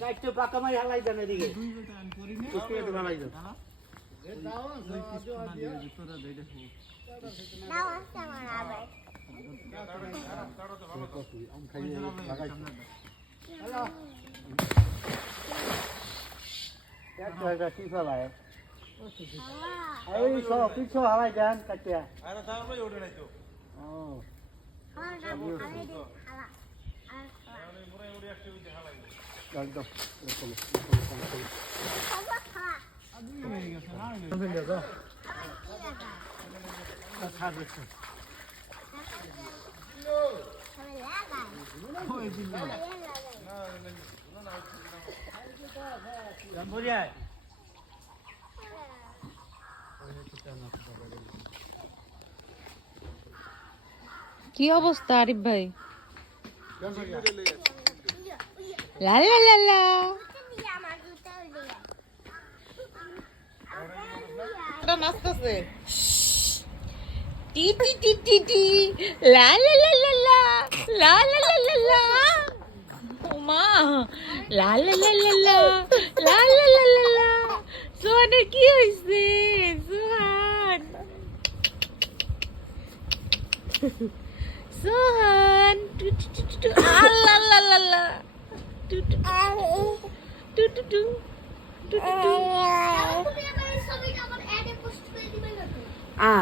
কাটতে পাকা মাই হালাই দেন এদিকে একটু একটু হালাই দেন একটা কি ফেলায় এই সব কিছু হালাই দেন কাটতে আরে তার আমরা ওড়ে নাই তো ও একদম কি অবস্থা আরিফ ভাই? লা লা লা লা নাচতেছে টি টি টি টি টি লা লা লা লা লা লা লা লা লা লা ওমা লা লা লা লা লা লা লা লা লা লা সোনা কি হইছে সোহান সোহান টু টু টু টু আল্লাহ লা লা লা টু টু টু টু টু টু টু টু আ